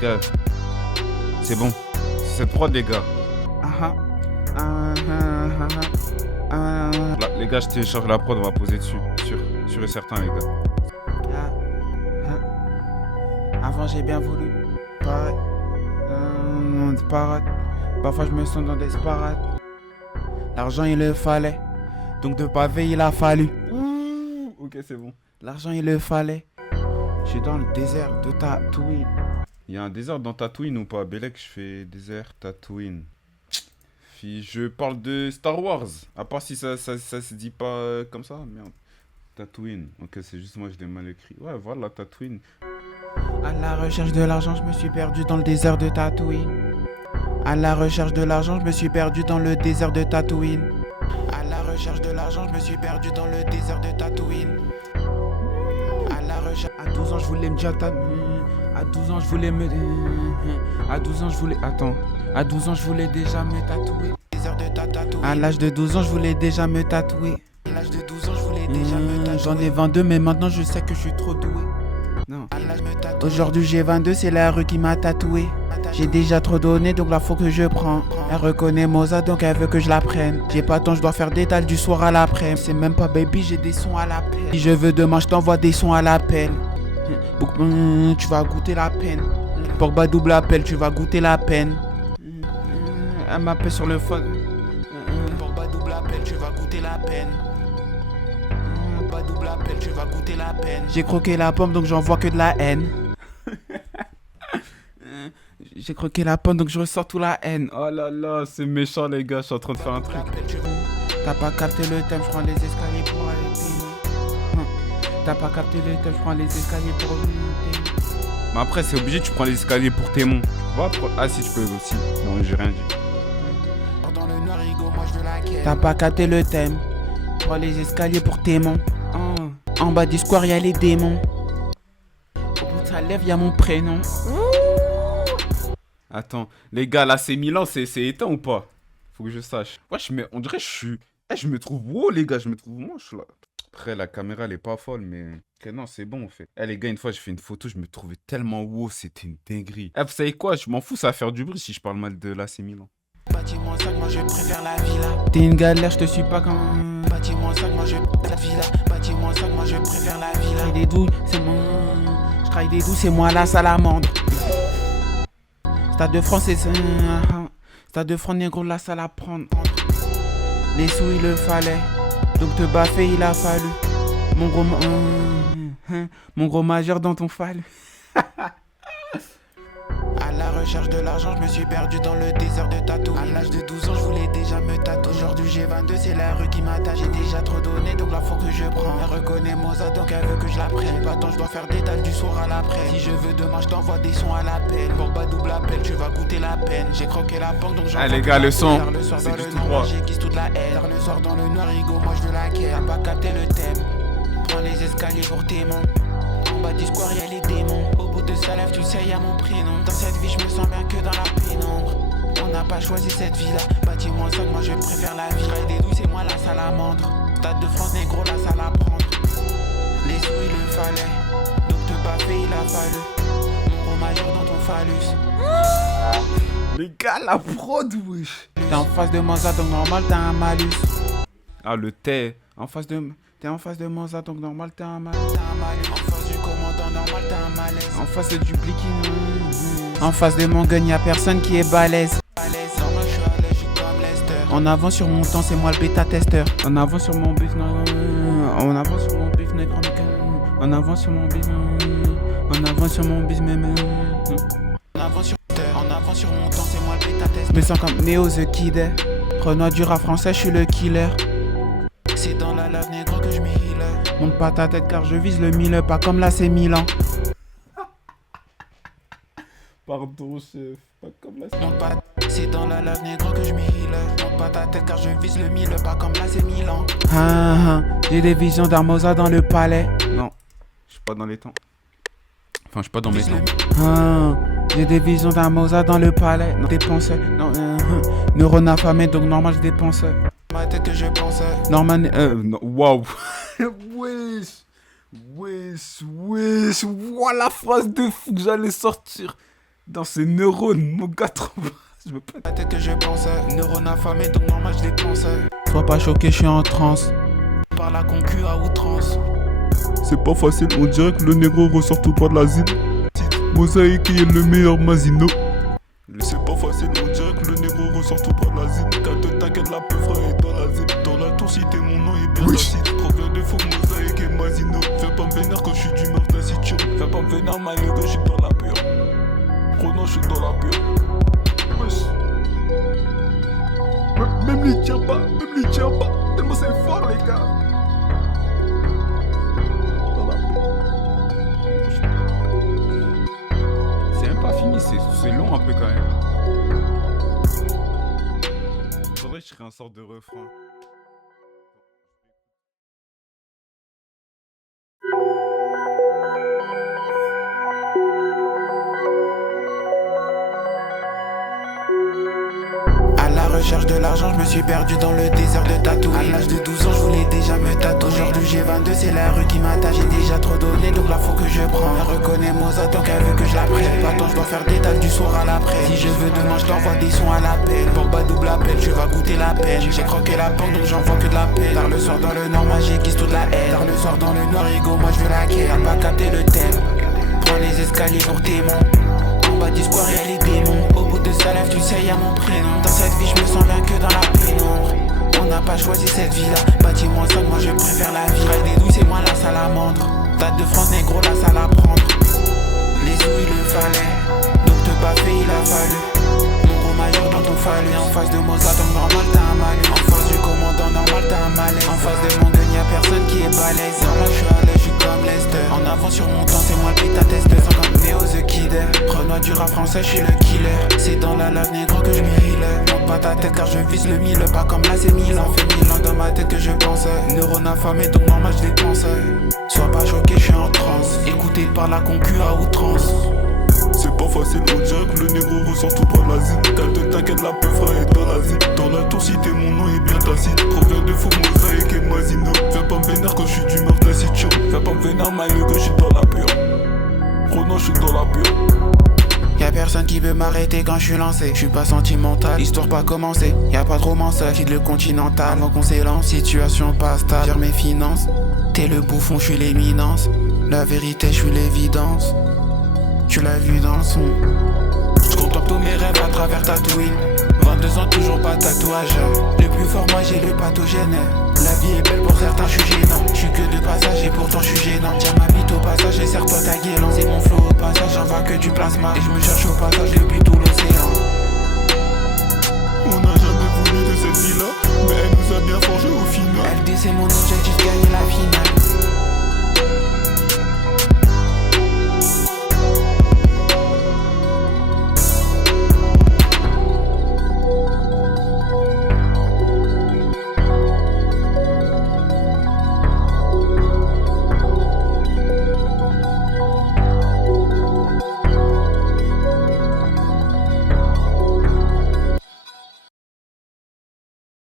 Les gars, c'est bon. C'est cette prod, les gars. Là, les gars, je télécharge la prod, on va poser dessus. Sûr et certain, les gars. Avant j'ai bien voulu paraître. Parfois je me sens dans des parades. L'argent il le fallait, donc de pavé il a fallu. Ok, c'est bon. L'argent il le fallait. Je suis dans le désert de Tatooine. Il y a un désert dans Tatooine ou pas? Bellec, je fais désert Tatooine. Je parle de Star Wars. À part si ça se dit pas comme ça, merde. Tatooine. Ok, c'est juste moi, je l'ai mal écrit. Ouais, voilà, Tatooine. À la recherche de l'argent, je me suis perdu dans le désert de Tatooine. À la recherche de l'argent, je me suis perdu dans le désert de Tatooine. À la recherche de l'argent, je me suis perdu dans le désert de Tatooine. À la recherche. À 12 ans, je voulais me dire à 12 ans, je voulais me. À 12 ans, je voulais. Attends. À 12 ans, je voulais déjà me tatouer. À l'âge de 12 ans, je voulais déjà me tatouer. À l'âge de 12 ans, je voulais déjà me tatouer. J'en ai 22, mais maintenant je sais que je suis trop doué. Non. Aujourd'hui j'ai 22, c'est la rue qui m'a tatoué. J'ai déjà trop donné, donc là faut que je prends. Elle reconnaît Moza, donc elle veut que je la prenne. J'ai pas le temps, je dois faire des tales du soir à l'après. C'est même pas baby, j'ai des sons à l'appel. Si je veux demain, je t'envoie des sons à l'appel. Tu vas goûter la peine. Pogba double appel, tu vas goûter la peine. Elle m'appelle sur le phone. Pogba double appel, tu vas goûter la peine. Pogba double appel, tu vas goûter la peine. J'ai croqué la pomme, donc j'en vois que de la haine. J'ai croqué la pomme, donc je ressors tout la haine. Oh là là, c'est méchant, les gars. Je suis en train de faire un truc. T'as pas capté le thème, je prends les escaliers pour aller. T'as pas capté le thème, je prends les escaliers pour remonter. Mais après, c'est obligé, tu prends les escaliers pour tes monts. Ah si, tu peux aussi. Non, j'ai rien dit. T'as pas capté le thème, je prends les escaliers pour tes monts. En bas du square, y'a les démons. Au bout de sa lèvre, y'a mon prénom. Attends, les gars, là, c'est Milan, c'est éteint ou pas? Faut que je sache. Wesh, mais on dirait que je suis... je me trouve wow, les gars, je me trouve moche, là. Après, la caméra, elle est pas folle, mais... Ok, non, c'est bon, en fait. Les gars, une fois, j'ai fait une photo, je me trouvais tellement wow, c'était une dinguerie. Vous savez quoi? Je m'en fous, ça va faire du bruit si je parle mal de l'AC Milan. Bâtiment 5, moi je préfère la villa. T'es une galère, je te suis pas quand... Bâtiment 5, moi je préfère la villa. Bâtiment 5, moi je préfère la villa. Je craille des douilles, c'est mon... Je craille des douilles, c'est moi la salamandre. Stade de France, c'est... Stade de France, négro, la salle à prendre. Les sous, il le fallait. Donc te baffer, il a fallu. Mon gros majeur dans ton fallu. À la recherche de l'argent, je me suis perdu dans le désert de Tatooine. À l'âge de 12 ans, je voulais déjà me tatouer. Aujourd'hui j'ai 22, c'est la rue qui m'attache. J'ai déjà trop donné, donc là faut que je prends. Elle reconnaît Moza, donc elle veut que je la prenne. J'ai pas le temps, je dois faire des tales du soir à l'après. Si je veux demain, je t'envoie des sons à l'appel. Pogba double appel, tu vas goûter la peine. J'ai croqué la banque, donc j'en les gars, le son, c'est juste tout droit. J'aiguise toute la haine. Tard le soir dans le noir, Rigo, moi je veux la guerre. T'as pas capté le thème, prends les escaliers pour tes mains. En bas du square, y'a les démons. Au bout de sa lèvre, tu sais, y'a mon prénom. Dans cette vie, je me sens bien que dans la pénombre. On n'a pas choisi cette vie-là. Bâtiment 5, moi je préfère la vie. Craille des douilles, c'est moi la salamandre. Stade de France, négro, la salle à prendre. Les sous, il le fallait. Donc te baffer, il a fallu. Mon gros majeur dans ton phallus. Les gars, la prod, wesh. T'es en face de Moza, donc normal, t'as un malus. Ah, le thé. T'es en face de Moza, donc normal, t'as un malus. En face du commandant, normal, t'as un malaise. En face du Blicky, en face de mon gun, y'a personne qui est balèze. Normal, je suis à l'aise, je suis comme Lester. En avant sur mon temps, c'est moi le bêta-testeur. En avant sur mon bif, en avant sur mon bif, négro, en avant sur mon bif, en avant sur mon bif, en avant sur mon temps, c'est moi le bêta-testeur. Je me sens comme Neo the Kid. Renoir du rap français, je suis le killer. C'est dans la lave négro que je me heal. Monte pas ta tête car je vise le mille, pas comme là c'est Milan. Pardon, chef. Pas comme là. Monte pas, c'est dans la lave négro que je me heal. Monte pas ta tête car je vise le mille, pas comme là c'est Milan. J'ai des visions d'Armosa dans le palais. Non, je suis pas dans les temps. Enfin, je suis pas dans mes temps. J'ai des visions d'Armosa dans le palais. Non, dépensais. Non, neurone affamé, donc normal je dépensais. Ma tête que je pensais. Norman, non, waouh. Wesh. Voilà la phrase de fou que j'allais sortir. Dans ses neurones, mon gars, trop. Je veux pas. La tête que je pense, neurones affamés, donc normal je dépense. Sois pas choqué, je suis en transe. Par la concu à outrance. C'est pas facile, on dirait que le négro ressort tout droit de l'asile. Mosaïque est le meilleur Masino. C'est pas facile, on dirait que le négro ressort tout droit de l'asile. T'inquiète, la peufra est dans l'asile. Dans la tour, cité, mon nom est bien d'acide. Provient de faux, Mosaïque et Masino. Fais pas me vénère quand je suis d'humeur taciturne. Fais pas me vénère, ma gueule, je suis dans la pure. Oh non, je suis dans la pure. Wesh. Même les tient pas, tellement c'est fort les gars. C'est même pas fini, c'est long un peu quand même. Faudrait que je crée un sorte de refrain. À la recherche de l'argent, je me suis perdu dans le désert de Tatooine. À l'âge de 12 ans, je voulais déjà me tatouer. Aujourd'hui j'ai 22, c'est la rue qui m'attache. J'ai déjà trop donné, donc là faut que je prends. Elle reconnaît Moza tant qu'elle veut que je la prenne. Pas tant, je dois faire des dalles du soir à l'après. Si je veux demain, je t'envoie des sons à l'appel. Pogba double appel, tu vas goûter la peine. J'ai croqué la porte, donc j'envoie que de la peine. Tard le soir dans le nord, moi j'aiguise toute la haine. Tard le soir dans le noir, ego, moi je veux la guerre. T'as pas capté le thème. Prends les escaliers pour tes mains. En bas du square y'a les démons. Au bout de sa lèvre tu sais y'a mon prénom. Dans cette vie je me sens bien que dans la pénombre. On n'a pas choisi cette vie là. Bâtis-moi ça, moi je préfère la vie. Rail des douilles c'est moi la salamandre. Date de France négro la salle à prendre. Les sous il le fallait. Donc te baffer il a fallu. Mon gros major dans ton fallu. En face de Mozart donc normal t'as un mal. En face du commandant normal t'as un malaise. En face de mon gun y'a personne qui est balèze. Normal je suis à l'aise, je suis comme Lester. En avant sur mon temps c'est moi le bêta testeur. Sans comme Néo the Kidder. Renoir du rap français je suis le killer. C'est dans la lave négro que je m'irrile. Monte pas ta tête car je vise le mille. Pas comme là c'est 1000 ans. Fait 1000 ans dans ma tête que je pense. Neurones affamés donc normal je dépense. Sois pas choqué je suis en transe. Écouté par la concu à outrance. C'est pas facile, on dirait que le négro ressort tout droit de l'asile. T'inquiète, la peufra est dans l'asile. Dans la tour, cité, mon nom est bien tacite. Provient de faux, Mosaïque et Masino. Fais pas me vénère quand je suis d'humeur taciturne. Fais pas me vénère, ma gueule, je suis dans la pure. Oh non, je suis dans la pure. Y'a personne qui veut m'arrêter quand je suis lancé. Je suis pas sentimental, histoire pas commencé. Y'a pas de romance, quitte le continental avant qu'on s'élance. Situation pas stable, gère mes finances. T'es le bouffon, je suis l'éminence. La vérité, je suis l'évidence. Tu l'as vu dans le son. Je contemple tous mes rêves à travers Tatooine. 22 ans, toujours pas de tatouage. Le plus fort, moi j'ai le pathogène. La vie est belle pour certains, je suis gênant. Je suis que de passage et pourtant je suis gênant. Tiens ma bite au passage et serre-toi ta guélan. C'est mon flow au passage, j'envoie que du plasma. Et je me cherche au passage depuis tout l'océan. On n'a jamais voulu de cette vie-là, mais elle nous a bien forgé au final. LD c'est mon objectif, gagner la finale.